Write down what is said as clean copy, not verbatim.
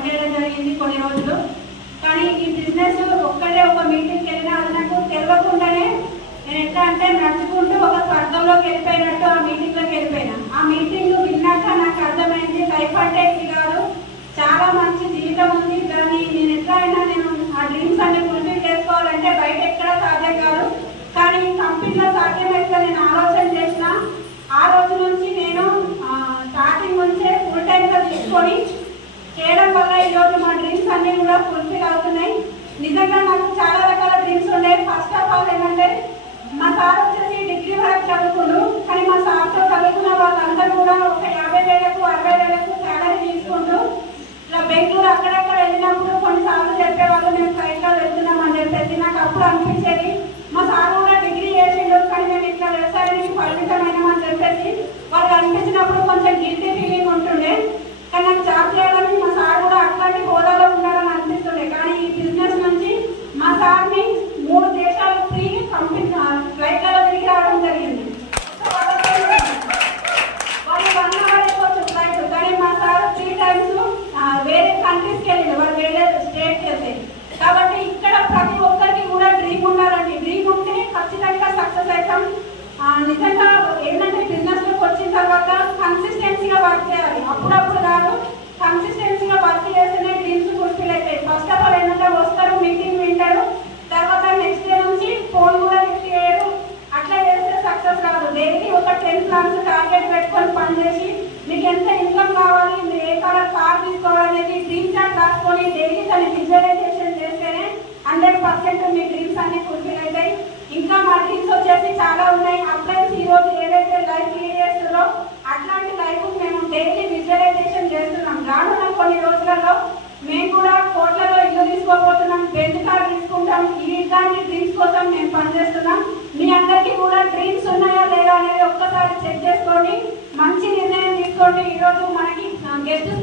పనిచేయడం జరిగింది కొన్ని రోజులు. కానీ ఈ బిజినెస్ ఒక్కటే ఒక మీటింగ్కి వెళ్ళినా అది నాకు తెలియకుండానే నేను ఎట్లా అంటే నడుచుకుంటూ ఒక స్వర్గంలోకి వెళ్ళిపోయినట్టు ఆ మీటింగ్లోకి వెళ్ళిపోయినా. ఆ మీటింగ్ విన్నాక నాకు అర్థమైంది లైఫ్ అంటే ఇది కాదు, చాలా మంచి జీవితం ఉంది. దాన్ని నేను ఎట్లా అయినా నేను ఆ డ్రీమ్స్ అన్ని ఫుల్ఫిల్ చేసుకోవాలంటే బయట ఎక్కడ సాధ్యం కాదు, కానీ కంపెనీలో సాధ్యమైతే నేను ఆలోచన చేసిన. ఆ రోజు నుంచి నేను స్టార్టింగ్ నుంచే ఫుల్ టైమ్గా తీసుకొని చేయడం వల్ల ఈరోజు మా డ్రీమ్స్ అన్నీ కూడా ఫుల్ఫిల్ అవుతున్నాయి. నిజంగా నాకు చాలా రకాల డ్రీమ్స్ ఉన్నాయి. ఫస్ట్ ఆఫ్ ఆల్ ఏంటంటే మా సార్ వచ్చేసి డిగ్రీ వరకు చదువుకున్నారు, కానీ మా సార్తో చదువుకున్న వాళ్ళందరూ కూడా ఒక 50,000కు 60,000కు శాలరీ తీసుకుంటూ ఇలా బెంగళూరు అక్కడక్కడ వెళ్ళినప్పుడు కొన్నిసార్లు చెప్పేవాళ్ళు మేము ఫ్లైట్లో వెళ్తున్నాం అని చెప్పేసి. నాకు అప్పుడు అనిపించేది మా సార్ కూడా డిగ్రీ చేసిండు, కానీ మేము ఇట్లా వ్యవసాయానికి పరిమితమైనామని చెప్పేసి వాళ్ళకి అనిపించినప్పుడు కొంచెం గిల్టీ ఫీలింగ్ ఉంటుండే. కానీ నాకు జాబ్ చేయడానికి మా సార్ కూడా అట్లాంటి హోదాలో ఉన్నారని అనిపిస్తుండే. కానీ ఈ బిజినెస్ నుంచి మా సార్ని 3 దేశాలు ఫ్రీ కంపెనీ ఫ్లైట్లలో తిరిగి రావడం జరిగింది. వాళ్ళు 1 అవర్ వెళ్ళిపోవచ్చు ఫ్లైట్, కానీ మా సార్ 3 టైమ్స్ వేరే కంట్రీస్కి వెళ్ళింది, వాళ్ళు వేరే స్టేట్కి వెళ్తే. కాబట్టి ఇక్కడ ప్రతి ఒక్కరికి కూడా డ్రీమ్ ఉండాలండి. డ్రీమ్ ఉంటే ఖచ్చితంగా సక్సెస్ అవుతాం. నిజంగా ఏంటంటే బిజినెస్లోకి వచ్చిన తర్వాత కన్సిస్టెన్సీగా వర్క్ చేయాలి. అప్పుడప్పుడు కాదు, కన్సిస్టెన్సీగా వర్క్ చేస్తేనే డ్రీమ్స్ ఫుల్ఫిల్ అవుతాయి. ఫస్ట్ ఆఫ్ ఆల్ ఏంటంటే వస్తారు, మీటింగ్ వింటారు, తర్వాత నెక్స్ట్ డే నుంచి ఫోన్ కూడా లిఫ్ట్ చేయరు. అట్లా చేస్తే సక్సెస్ కాదు. డైలీ ఒక 10 ప్లాన్స్ టార్గెట్ పెట్టుకొని పనిచేసి మీకు ఎంత ఇన్కమ్ కావాలి, మీరు ఏ కలర్ కార్ తీసుకోవాలనేది డ్రీమ్ చార్ట్ రాసుకొని డైలీ దాన్ని విజువలైజేషన్ చేస్తేనే 100% మీ డ్రీమ్స్ అన్ని ఫుల్ఫిల్ అవుతాయి. ఇంకా మా డ్రీమ్స్ వచ్చేసి చాలా ఉన్నాయి. అప్లైన్స్ ఈరోజు ఏదైతే లైఫ్ లీడ్ చేస్తుందో అట్లాంటి లైఫ్ మేము డైలీ విజువలైజేషన్ చేస్తున్నాం. రానున్న కొన్ని రోజులలో మేము కూడా కోట్లలో ఇల్లు తీసుకోబోతున్నాం, బెంచ్ కార్ తీసుకుంటాం. ఇట్లాంటి డ్రీమ్స్ కోసం మేము పనిచేస్తున్నాం. మీ అందరికీ కూడా డ్రీమ్స్ ఉన్నాయా లేదా అనేది ఒక్కసారి చెక్ చేసుకోండి, మంచి నిర్ణయం తీసుకోండి. ఈరోజు మనకి గెస్ట్